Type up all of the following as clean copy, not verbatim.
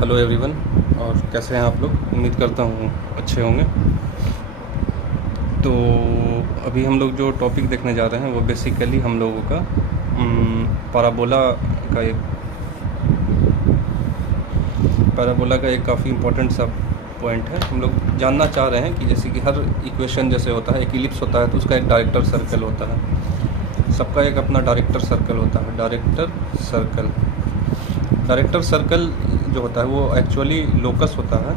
Hello everyone. और कैसे हैं आप लोग? उम्मीद करता हूँ अच्छे होंगे। तो अभी हम लोग जो टॉपिक देखने जा रहे हैं वो बेसिकली हम लोगों का का एक पैराबोला का एक काफ़ी इम्पोर्टेंट सा पॉइंट है। हम लोग जानना चाह रहे हैं कि जैसे कि हर इक्वेशन जैसे होता है, एक इलिप्स होता है तो उसका एक डायरेक्टर सर्कल होता है। सबका एक अपना डायरेक्टर सर्कल होता है। डायरेक्टर सर्कल जो होता है वो एक्चुअली लोकस होता है,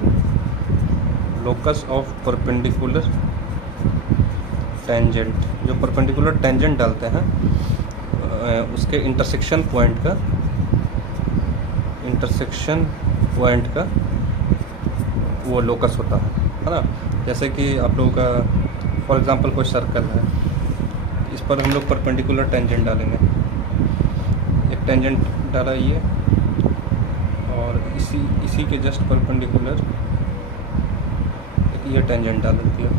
लोकस ऑफ परपेंडिकुलर टेंजेंट। जो परपेंडिकुलर टेंजेंट डालते हैं उसके इंटरसेक्शन पॉइंट का वो लोकस होता है ना। जैसे कि आप लोगों का फॉर एग्जांपल कोई सर्कल है, इस पर हम लोग परपेंडिकुलर टेंजेंट डालेंगे। एक टेंजेंट डाला ये, और इसी के जस्ट परपेंडिकुलर ये टेंजेंट डाल दिया।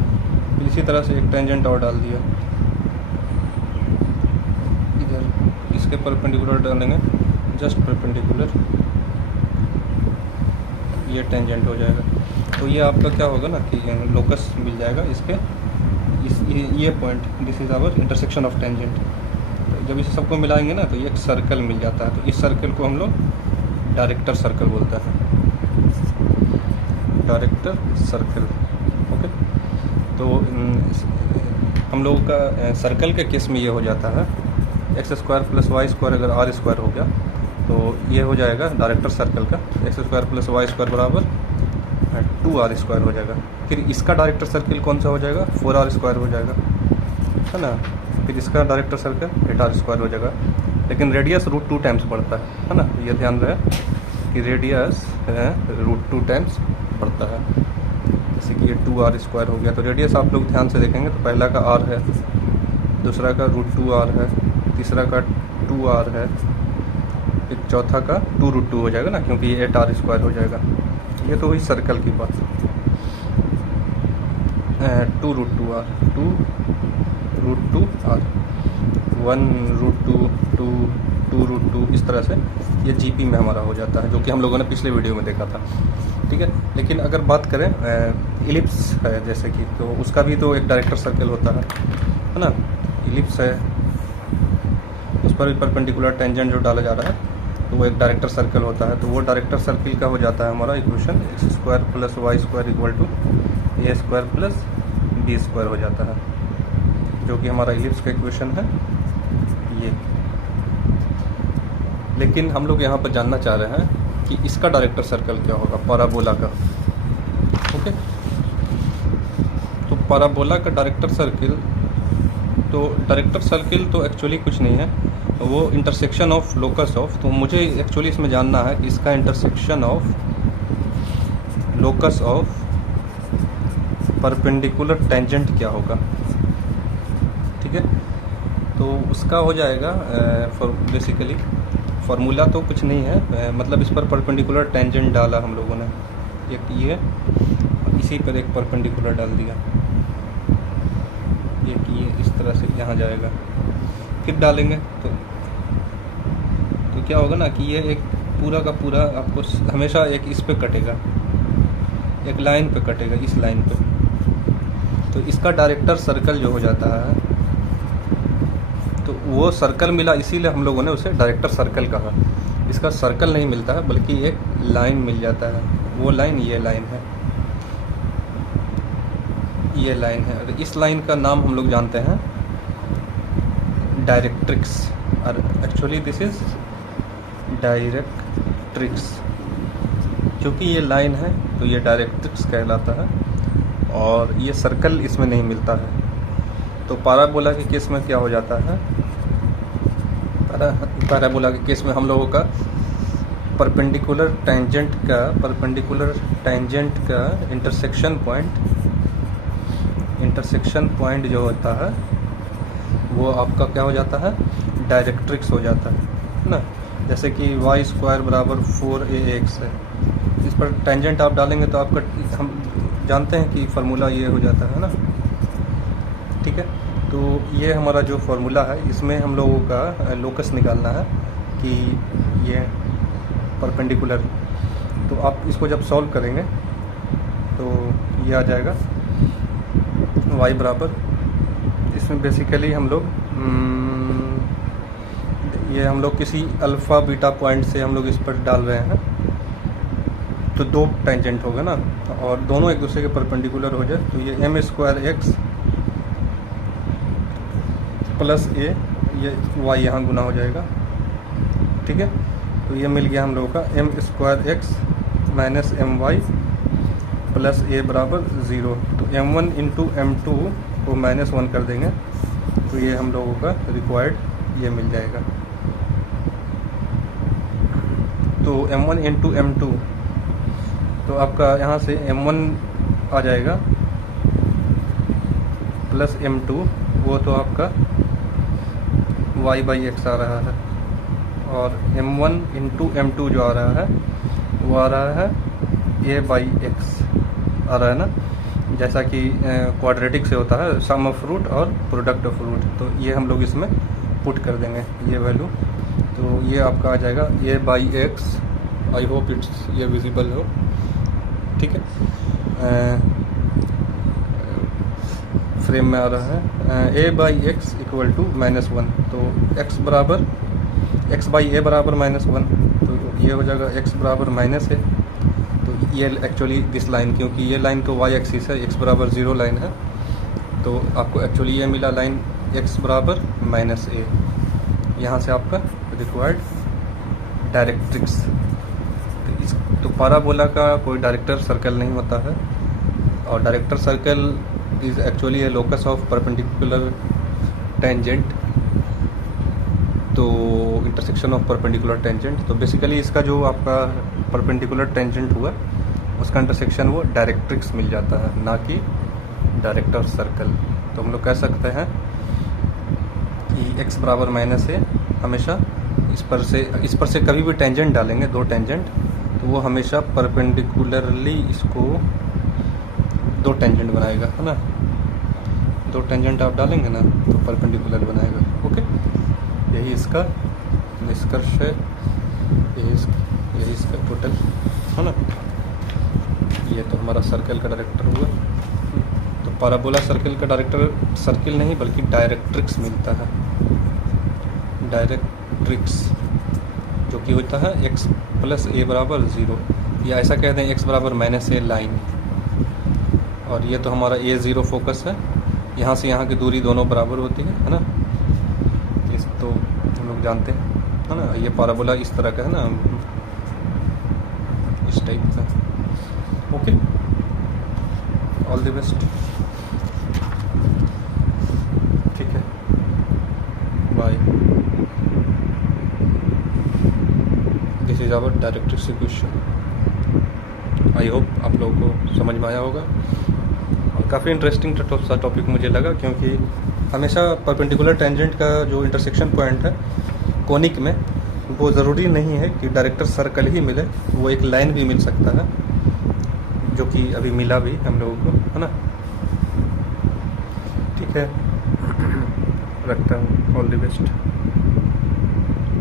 फिर इसी तरह से एक टेंजेंट और डाल दिया इधर, इसके परपेंडिकुलर डालेंगे, जस्ट परपेंडिकुलर ये टेंजेंट हो जाएगा। तो ये आपका क्या होगा ना कि लोकस मिल जाएगा इसके ये point, this is our intersection of tangent. तो जब इसे सबको मिलाएंगे ना तो ये एक सर्कल मिल जाता है। तो इस सर्कल को हम लोग डायरेक्टर सर्कल बोलते हैं, डायरेक्टर सर्कल। ओके, तो हम लोगों का सर्कल के केस में ये हो जाता है x square plus y square अगर आर स्क्वायर हो गया तो ये हो जाएगा डायरेक्टर सर्कल का x square plus y square बराबर 2r स्क्वायर हो जाएगा। फिर इसका डायरेक्टर सर्कल कौन सा हो जाएगा? 4r स्क्वायर हो जाएगा, है ना। फिर इसका डायरेक्टर सर्कल 8r स्क्वायर हो जाएगा। लेकिन रेडियस √2 टाइम्स बढ़ता है ना। ये ध्यान रहे कि रेडियस √2 टाइम्स बढ़ता है। जैसे कि ये 2r स्क्वायर हो गया तो रेडियस आप लोग ध्यान से देखेंगे तो पहला का r है, दूसरा का √2r है, तीसरा का 2r है, फिर चौथा का 2√2 हो जाएगा ना, क्योंकि ये 8r स्क्वायर हो जाएगा। ये तो हुई सर्कल की बात। 2√2r 2√2r 1√2 2√2 इस तरह से ये जीपी में हमारा हो जाता है, जो कि हम लोगों ने पिछले वीडियो में देखा था। ठीक है, लेकिन अगर बात करें इलिप्स है जैसे कि, तो उसका भी तो एक डायरेक्टर सर्कल होता है ना। इलिप्स है, उस पर भी परपेंडिकुलर टेंजेंट जो डाला जा रहा है तो वो एक डायरेक्टर सर्कल होता है। तो वो डायरेक्टर सर्कल का हो जाता है हमारा equation x square plus y square equal to a square plus b square हो जाता है, जो कि हमारा इलिप्स का इक्वेशन है ये। लेकिन हम लोग यहाँ पर जानना चाह रहे हैं कि इसका डायरेक्टर सर्कल क्या होगा, पैराबोला का। ओके, तो पैराबोला का डायरेक्टर सर्कल तो एक्चुअली कुछ नहीं है, वो इंटरसेक्शन ऑफ लोकस ऑफ। तो मुझे एक्चुअली इसमें जानना है कि इसका intersection of locus of perpendicular tangent क्या होगा। ठीक है, तो उसका हो जाएगा बेसिकली फार्मूला तो कुछ नहीं है, मतलब इस पर परपेंडिकुलर टेंजेंट डाला हम लोगों ने, एक ये, इसी पर एक परपेंडिकुलर डाल दिया, ये इस तरह से यहाँ जाएगा। फिर डालेंगे तो क्या होगा ना कि ये एक पूरा का पूरा आपको हमेशा एक इस पे कटेगा, एक लाइन पे कटेगा, इस लाइन पे। तो इसका डायरेक्टर सर्कल जो हो जाता है, तो वो सर्कल मिला, इसीलिए हम लोगों ने उसे डायरेक्टर सर्कल कहा। इसका सर्कल नहीं मिलता है बल्कि एक लाइन मिल जाता है। वो लाइन ये लाइन है, ये लाइन है। और इस लाइन का नाम हम लोग जानते हैं डायरेक्ट्रिक्स, और एक्चुअली दिस इज डायरेक्ट्रिक्स। क्योंकि ये लाइन है तो ये डायरेक्ट्रिक्स कहलाता है, और ये सर्कल इसमें नहीं मिलता है। तो पैराबोला के केस में क्या हो जाता है, पैराबोला के केस में हम लोगों का परपेंडिकुलर टेंजेंट का इंटरसेक्शन पॉइंट जो होता है वो आपका क्या हो जाता है, डायरेक्ट्रिक्स हो जाता है ना। जैसे कि वाई स्क्वायर बराबर 4ax है, इस पर टेंजेंट आप डालेंगे तो आपका, हम जानते हैं कि फार्मूला ये हो जाता है ना। ठीक है, तो ये हमारा जो फार्मूला है इसमें हम लोगों का लोकस निकालना है कि ये परपेंडिकुलर तो आप इसको जब सॉल्व करेंगे तो ये आ जाएगा y बराबर, इसमें बेसिकली हम लोग ये हम लोग किसी अल्फ़ा बीटा पॉइंट से हम लोग इस पर डाल रहे हैं, तो दो टेंजेंट हो गए ना, और दोनों एक दूसरे के परपेंडिकुलर हो जाए तो ये m square x plus a, ये y यहाँ गुना हो जाएगा। ठीक है, तो ये मिल गया हम लोगों का m square x minus m y plus a बराबर 0। तो m1 इंटू m2 को -1 कर देंगे तो ये हम लोगों का रिक्वायर्ड ये मिल जाएगा। तो m1 इंटू m2, तो आपका यहाँ से m1 आ जाएगा प्लस m2, वो तो आपका y बाई एक्स आ रहा है, और m1 इंटू m2 जो आ रहा है वो आ रहा है a बाई एक्स आ रहा है ना, जैसा कि क्वाड्रेटिक से होता है सम ऑफ रूट और प्रोडक्ट ऑफ रूट। तो ये हम लोग इसमें पुट कर देंगे ये वैल्यू, तो ये आपका आ जाएगा a by x. I hope it's ये विजिबल हो। ठीक है, फ्रेम में आ रहा है a by x equal to -1, तो x बराबर x बाई a बराबर -1, तो ये हो जाएगा x बराबर माइनस है। तो ये एक्चुअली दिस लाइन, क्योंकि ये लाइन तो y एक्सिस है, x बराबर 0 लाइन है, तो आपको एक्चुअली ये मिला लाइन x बराबर -a। यहाँ से आपका रिक्वायर्ड डायरेक्ट्रिक्स। तो पाराबोला का कोई डायरेक्टर सर्कल नहीं होता है, और director circle is actually A locus of perpendicular tangent, तो इंटरसेक्शन ऑफ परपेंडिकुलर टेंजेंट। तो बेसिकली इसका जो आपका परपेंडिकुलर टेंजेंट हुआ उसका इंटरसेक्शन वो डायरेक्ट्रिक्स मिल जाता है, ना कि डायरेक्टर सर्कल। तो हम लोग कह सकते हैं कि x बराबर -a हमेशा इस पर से कभी भी टेंजेंट डालेंगे, दो टेंजेंट, तो वो हमेशा परपेंडिकुलरली इसको दो टेंजेंट बनाएगा, है ना। दो टेंजेंट आप डालेंगे ना तो परपेंडिकुलर बनाएगा। ओके, यही इसका निष्कर्ष है, यही इसका टोटल है ना। ये तो हमारा सर्कल का डायरेक्टर हुआ। तो पाराबोला सर्कल का डायरेक्टर सर्कल नहीं बल्कि डायरेक्ट्रिक्स मिलता है, डायरेक्ट्रिक्स, जो कि होता है x प्लस a बराबर 0, या ऐसा कहते हैं x बराबर -a लाइन। और ये तो हमारा a0 फोकस है, यहाँ से यहाँ की दूरी दोनों बराबर होती है ना। इस तो हम लोग जानते हैं, है ना। ये पाराबोला इस तरह का है ना, इस टाइप का। Okay, all the best. ठीक है, bye. This is our directrix equation. I hope आप लोगों को समझ में आया होगा, और काफ़ी इंटरेस्टिंग सा टॉपिक मुझे लगा, क्योंकि हमेशा परपेंडिकुलर टेंजेंट का जो इंटरसेक्शन पॉइंट है कोनिक में, वो ज़रूरी नहीं है कि डायरेक्टर सर्कल ही मिले, वो एक लाइन भी मिल सकता है, जो कि अभी मिला भी हम लोगों को, है ना। ठीक है, रखता हूँ, ऑल द बेस्ट।